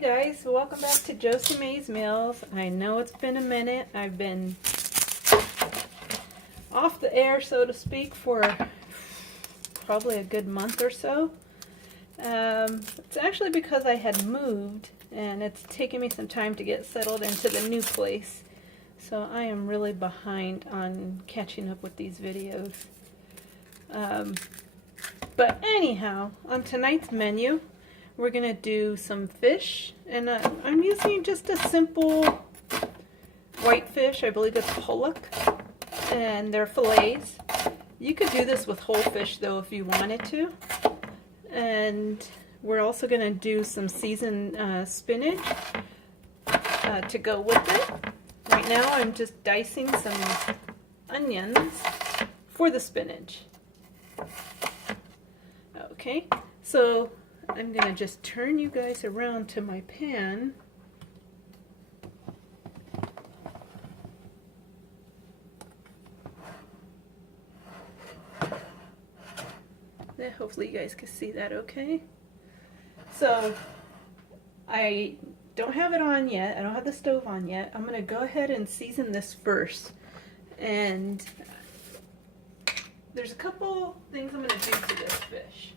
guys, welcome back to Josie Mae's Meals. I know it's been a minute. I've been off the air, so to speak, for probably a good month or so. It's actually because I had moved and it's taken me some time to get settled into the new place. So I am really behind on catching up with these videos. But anyhow, on tonight's menu, we're going to do some fish, and I'm using just a simple white fish. I believe it's pollock, and they're fillets. You could do this with whole fish though if you wanted to. And we're also going to do some seasoned spinach to go with it. Right now I'm just dicing some onions for the spinach. Okay, so I'm going to just turn you guys around to my pan. There, hopefully you guys can see that okay. So I don't have it on yet. I don't have the stove on yet. I'm going to go ahead and season this first. And there's a couple things I'm going to do to this fish.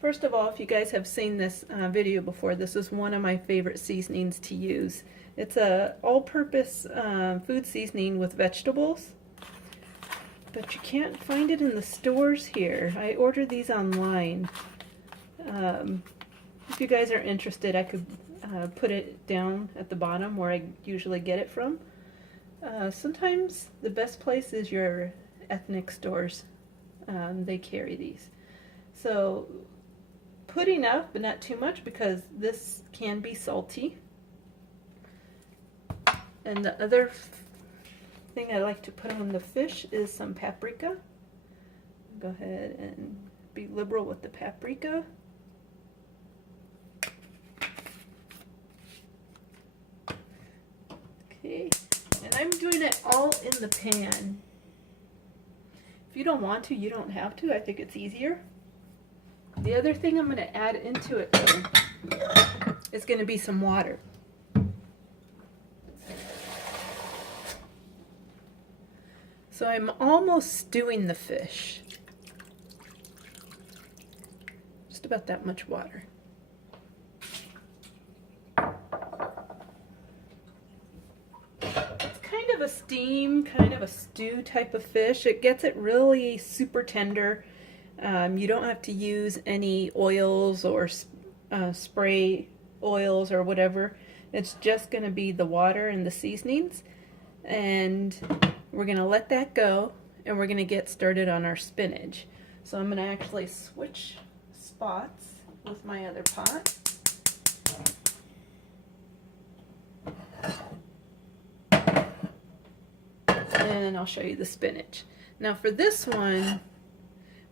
First of all, if you guys have seen this video before, this is one of my favorite seasonings to use. It's a all-purpose food seasoning with vegetables, but you can't find it in the stores here. I ordered these online. If you guys are interested, I could put it down at the bottom where I usually get it from. Sometimes the best place is your ethnic stores. They carry these. So put enough, but not too much, because this can be salty. And the other thing I like to put on the fish is some paprika. Go ahead and be liberal with the paprika. Okay, and I'm doing it all in the pan. If you don't want to, you don't have to. I think it's easier. The other thing I'm going to add into it though is going to be some water. So I'm almost stewing the fish. Just about that much water. It's kind of a steam, kind of a stew type of fish. It gets it really super tender. You don't have to use any oils or spray oils or whatever. It's just going to be the water and the seasonings. And we're going to let that go, and we're going to get started on our spinach. So I'm going to actually switch spots with my other pot. And I'll show you the spinach. Now for this one,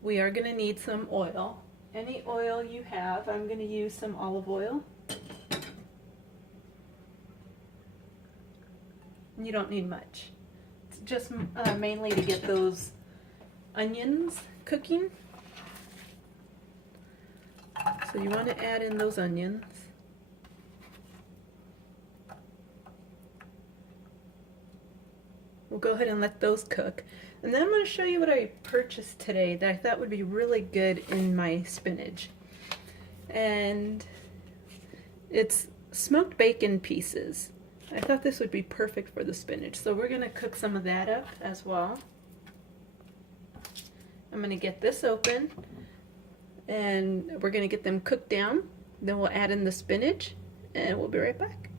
we are going to need some oil. Any oil you have. I'm going to use some olive oil. You don't need much. It's just mainly to get those onions cooking. So you want to add in those onions. We'll go ahead and let those cook. And then I'm going to show you what I purchased today that I thought would be really good in my spinach. And it's smoked bacon pieces. I thought this would be perfect for the spinach. So we're going to cook some of that up as well. I'm going to get this open, and we're going to get them cooked down. Then we'll add in the spinach, and we'll be right back.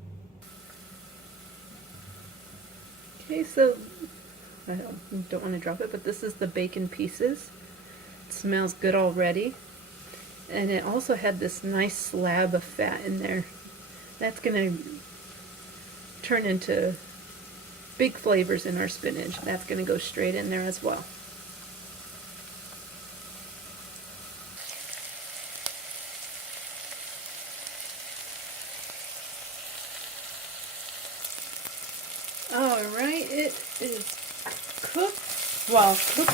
Okay, so I don't want to drop it, but this is the bacon pieces. It smells good already. And it also had this nice slab of fat in there. That's going to turn into big flavors in our spinach. That's going to go straight in there as well. Alright, it is cooked, well cooked,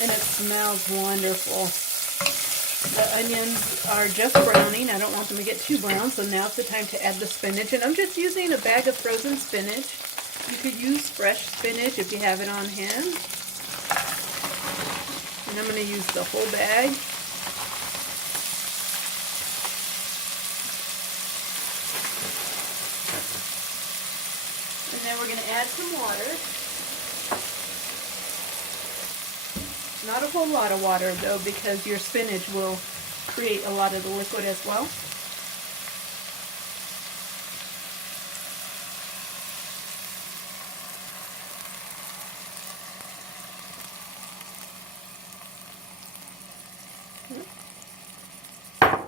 and it smells wonderful. The onions are just browning. I don't want them to get too brown, so now's the time to add the spinach. And I'm just using a bag of frozen spinach. You could use fresh spinach if you have it on hand. And I'm going to use the whole bag. And then we're going to add some water. Not a whole lot of water though, because your spinach will create a lot of the liquid as well.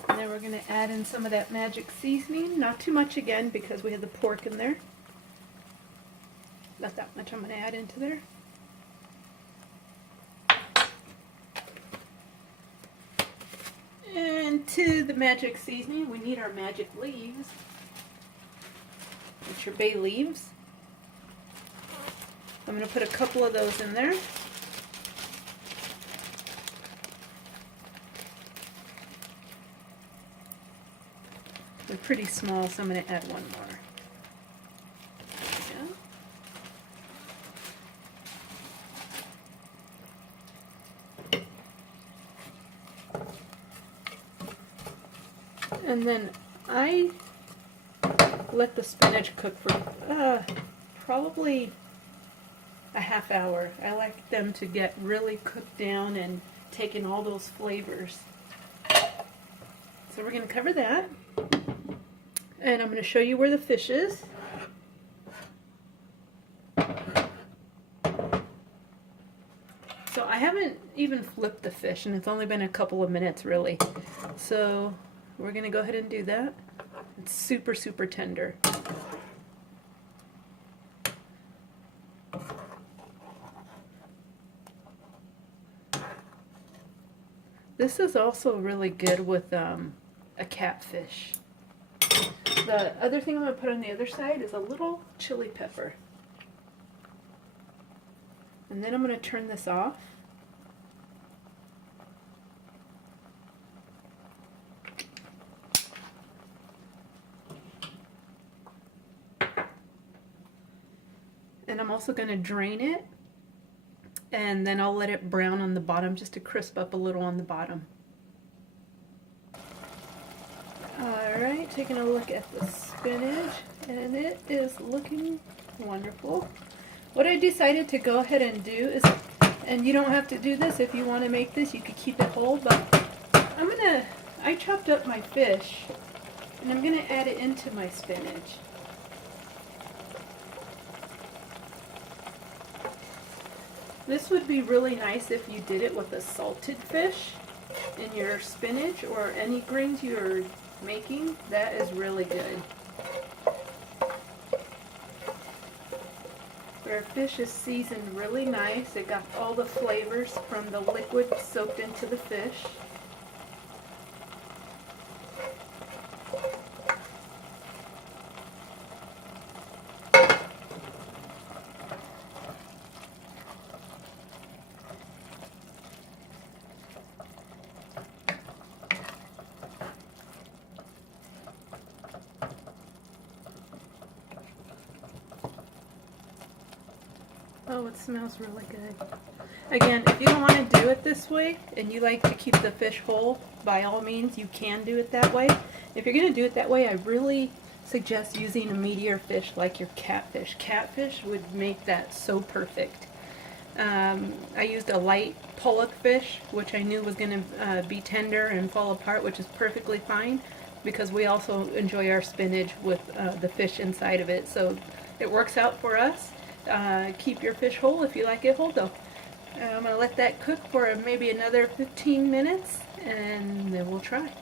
And then we're going to add in some of that magic seasoning. Not too much again, because we had the pork in there. Not that much I'm going to add into there. And to the magic seasoning, we need our magic leaves. It's your bay leaves. I'm going to put a couple of those in there. They're pretty small, so I'm going to add one more. And then I let the spinach cook for probably a half hour. I like them to get really cooked down and take in all those flavors. So we're going to cover that. And I'm going to show you where the fish is. So I haven't even flipped the fish, and it's only been a couple of minutes really. So we're going to go ahead and do that. It's super, super tender. This is also really good with a catfish. The other thing I'm going to put on the other side is a little chili pepper. And then I'm going to turn this off. And I'm also going to drain it, and then I'll let it brown on the bottom just to crisp up a little on the bottom. Alright, taking a look at the spinach, and it is looking wonderful. What I decided to go ahead and do is, and you don't have to do this if you want to make this, you could keep it whole, but I chopped up my fish, and I'm going to add it into my spinach. This would be really nice if you did it with a salted fish in your spinach or any greens you're making. That is really good. Our fish is seasoned really nice. It got all the flavors from the liquid soaked into the fish. Oh, it smells really good. Again, if you don't want to do it this way and you like to keep the fish whole, by all means you can do it that way. If you're going to do it that way, I really suggest using a meatier fish like your catfish. Catfish would make that so perfect. I used a light pollock fish, which I knew was going to be tender and fall apart, which is perfectly fine because we also enjoy our spinach with the fish inside of it. So it works out for us. Keep your fish whole if you like it whole though. I'm going to let that cook for maybe another 15 minutes and then we'll try.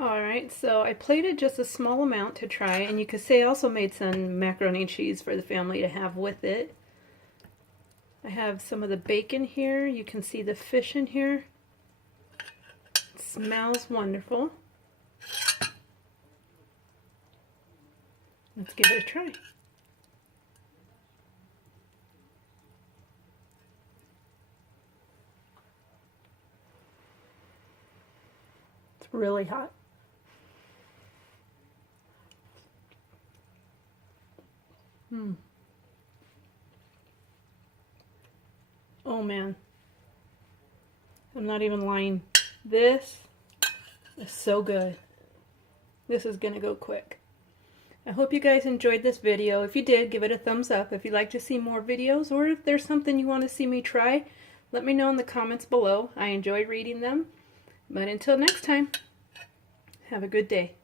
Alright, so I plated just a small amount to try, and you could say I also made some macaroni and cheese for the family to have with it. I have some of the bacon here. You can see the fish in here. It smells wonderful. Let's give it a try. Really hot. Oh man, I'm not even lying. This is so good. This is gonna go quick. I hope you guys enjoyed this video. If you did, give it a thumbs up. If you'd like to see more videos, or if there's something you want to see me try, let me know in the comments below. I enjoy reading them. But until next time, have a good day.